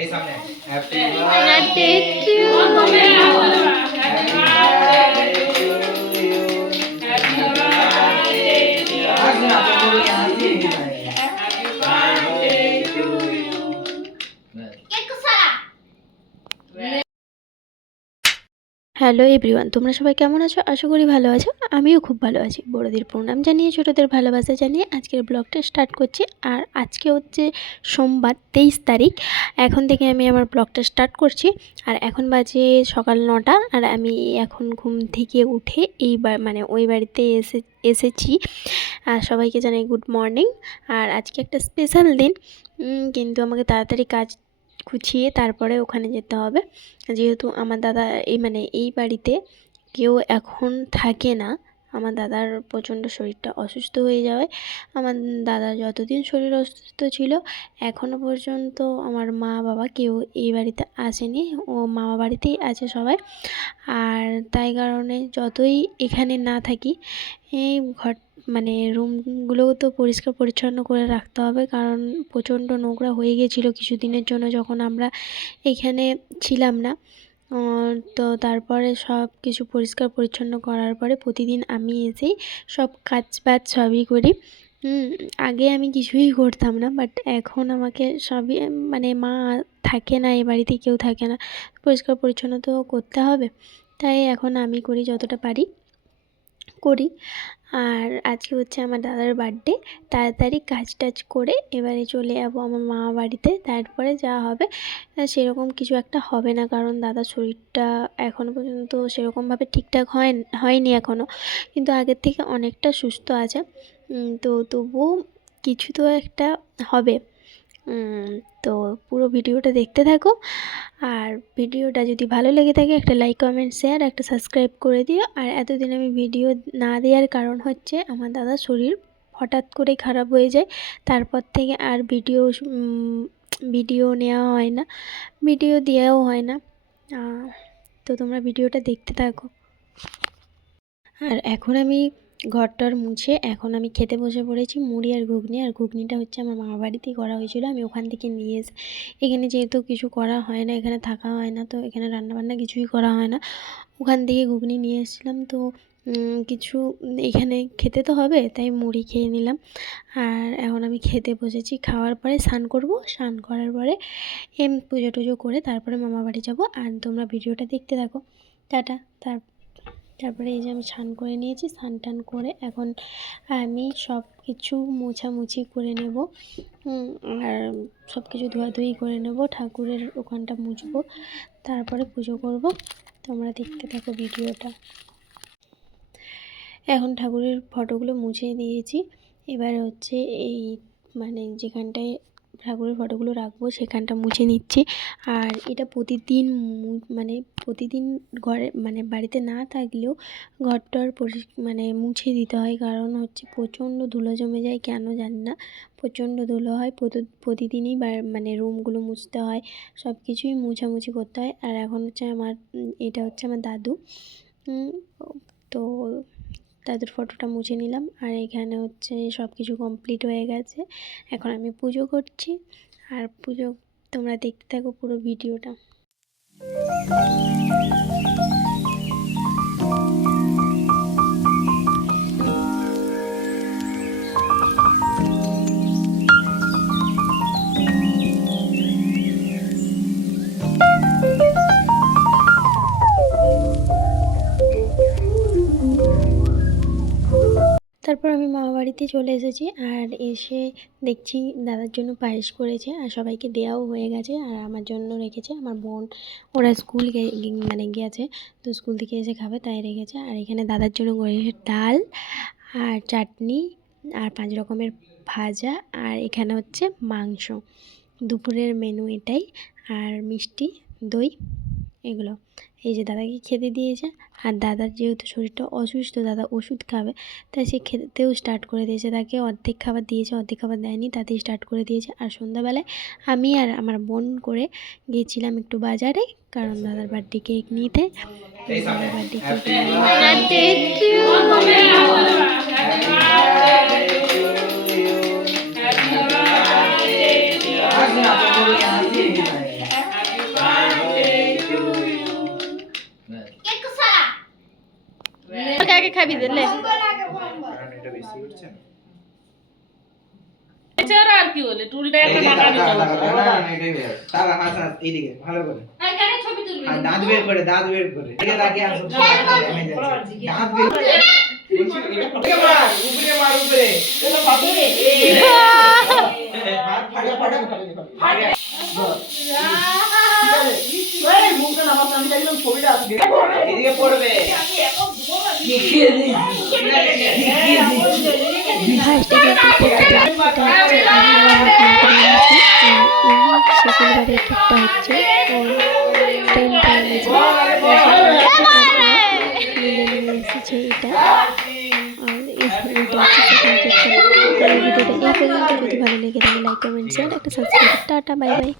এই সামনে happy birthday to you. Hello everyone, তোমরা সবাই কেমন আছো? আশা করি ভালো আছো। আমিও খুব ভালো আছি। বড়দের প্রণাম জানিয়ে ছোটদের ভালোবাসা জানিয়ে আজকের ব্লগটা স্টার্ট করছি। আর আজকে হচ্ছে সোমবার 23 তারিখ। এখন থেকে আমি আমার ব্লগটা স্টার্ট করছি। আর এখন বাজে সকাল 9টা। আর আমি এখন ঘুম থেকে উঠে মানে ওই বাড়িতে এসেছি। আর সবাইকে জানাই গুড মর্নিং। আর আজকে একটা স্পেশাল দিন, কিন্তু আমাকে তাড়াতাড়ি কাজ গুছিয়ে তারপরে ওখানে যেতে হবে। যেহেতু আমার দাদা এই বাড়িতে কেউ এখন থাকে না। আমার দাদার প্রচণ্ড শরীরটা অসুস্থ হয়ে যাওয়ায় আমার দাদার যতদিন শরীর অসুস্থ ছিল এখনও পর্যন্ত আমার মা বাবা কেউ এই বাড়িতে আসেনি। ও মামা বাড়িতেই আছে সবাই। আর তাই কারণে যতই এখানে না থাকি, এই ঘর রুমগুলোও তো পরিষ্কার পরিচ্ছন্ন করে রাখতে হবে, কারণ প্রচণ্ড নোংরা হয়ে গেছিলো কিছুদিনের জন্য যখন আমরা এখানে ছিলাম না। তো তারপরে সব কিছু পরিষ্কার পরিচ্ছন্ন করার পরে প্রতিদিন আমি এসেই সব কাজ বাজ সবই করি। আগে আমি কিছুই করতাম না, বাট এখন আমাকে সবই মা থাকে না, এ বাড়িতে কেউ থাকে না, পরিষ্কার পরিচ্ছন্ন তো করতে হবে। তাই এখন আমি করি, যতটা পারি করি। আর আজকে হচ্ছে আমার দাদার বার্থডে। তাড়াতাড়ি কাজ টাজ করে এবারে চলে যাবো আমার মামা বাড়িতে। তারপরে যা হবে সেরকম কিছু একটা হবে না, কারণ দাদার শরীরটা এখনও পর্যন্ত সেরকমভাবে ঠিকঠাক হয়নি এখনও, কিন্তু আগের থেকে অনেকটা সুস্থ আছে। তো তবুও কিছু তো একটা হবে। তো পুরো ভিডিওটা দেখতে থাকো। আর ভিডিওটা যদি ভালো লেগে থাকে একটা লাইক কমেন্ট শেয়ার একটা সাবস্ক্রাইব করে দিও। আর এতদিন আমি ভিডিও না দেওয়ার কারণ হচ্ছে আমার দাদার শরীর হঠাৎ করে খারাপ হয়ে যায়, তারপর থেকে আর ভিডিও নেওয়া হয় না, ভিডিও দেওয়াও হয় না। তো তোমরা ভিডিওটা দেখতে থাকো। আর এখন আমি ঘরটার মুছে এখন আমি খেতে বসে পড়েছি মুড়ি আর ঘুগনি। আর ঘুগনিটা হচ্ছে আমার মামা বাড়িতেই করা হয়েছিল, আমি ওখান থেকে নিয়ে এসে এখানে যেহেতু কিছু করা হয় না, এখানে থাকা হয় না, তো এখানে রান্নাবান্না কিছুই করা হয় না, ওখান থেকে ঘুগনি নিয়ে এসেছিলাম। তো কিছু এখানে খেতে তো হবে, তাই মুড়ি খেয়ে নিলাম। আর এখন আমি খেতে বসেছি, খাওয়ার পরে স্নান করব, স্নান করার পরে পুজো টুজো করে তারপরে মামা বাড়ি যাব। আর তোমরা ভিডিওটা দেখতে থাকো। টাটা। তারপরে এই যে আমি স্নান করে নিয়েছি, স্নান টান করে এখন আমি সব কিছু মোছামুছি করে নেব। আর সব কিছু ধোয়াধুয়ি করে নেব, ঠাকুরের ওখানটা মুছবো, তারপরে পুজো করব। তোমরা দেখতে থাকো ভিডিওটা। এখন ঠাকুরের ফটোগুলো মুছে দিয়েছি, এবার হচ্ছে এই যেখানটায় ঠাকুরের ফটোগুলো রাখবো সেখানটা মুছে নিচ্ছি। আর এটা প্রতিদিন ঘরে বাড়িতে না থাকলেও ঘরটার মুছে দিতে হয়, কারণ হচ্ছে প্রচণ্ড ধুলো জমে যায়, কেন জানি না প্রচণ্ড ধুলো হয়। প্রতিদিনই রুমগুলো মুছতে হয়, সব কিছুই মুছামুছি করতে হয়। আর এখন হচ্ছে এটা হচ্ছে আমার দাদু। তো দাদুর ফটোটা মুছে নিলাম। আর এখানে হচ্ছে সব কিছু কমপ্লিট হয়ে গেছে, এখন আমি পুজো করছি। আর পুজো তোমরা দেখতে থাকো পুরো ভিডিওটা। তারপর আমি মামা বাড়িতে চলে এসেছি। আর এসে দেখছি দাদার জন্য পায়েস করেছে, আর সবাইকে দেওয়াও হয়ে গেছে, আর আমার জন্য রেখেছে। আমার বোন ওরা স্কুল গেছে, তো স্কুল থেকে এসে খাবে তাই রেখেছে। আর এখানে দাদার জন্য করেছে ডাল আর চাটনি আর 5 রকমের ভাজা, আর এখানে হচ্ছে মাংস। দুপুরের মেনু এটাই, আর মিষ্টি দই এগুলো। এই যে দাদাকে খেতে দিয়েছে। আর দাদার যেহেতু শরীরটা অসুস্থ, দাদা ওষুধ খাবে, তাই সে খেতেও স্টার্ট করে দিয়েছে। তাকে অর্ধেক খাবার দিয়েছে, অর্ধেক খাবার দেয়নি, তাতেই স্টার্ট করে দিয়েছে। আর সন্ধ্যাবেলায় আমি আর আমার বোন করে গিয়েছিলাম একটু বাজারে, কারণ দাদার বার্থডে কেক নিতে। দাদার বার্থডে কেক খাবি দিলে কারণ এটা বেশি উঠছে না। এছাড়া আর কি বলে টুলটা একটা এই যে মাথা নিতে হবে। না এটাই হয়ে যাবে। তারা হাস এইদিকে ভালো করে। ছবি তুলবি আর দাঁত বের করে এদিকে তাকিয়ে আসো। দাঁত বের করে বলছি উপরে মার উপরে মার ফাটা ফাটা ফাটা এদিকে পড়বে ফার্স্ট এটা হচ্ছে আমি সেকেন্ডবারের কেকটা হচ্ছে ওর ফ্রেন্ড এসেছে এটা আর ভিডিওটা এই পর্যন্ত যদি ভালো লেগে থাকে লাইক কমেন্ট শেয়ার একটা সাবস্ক্রাইব টাটা বাই বাই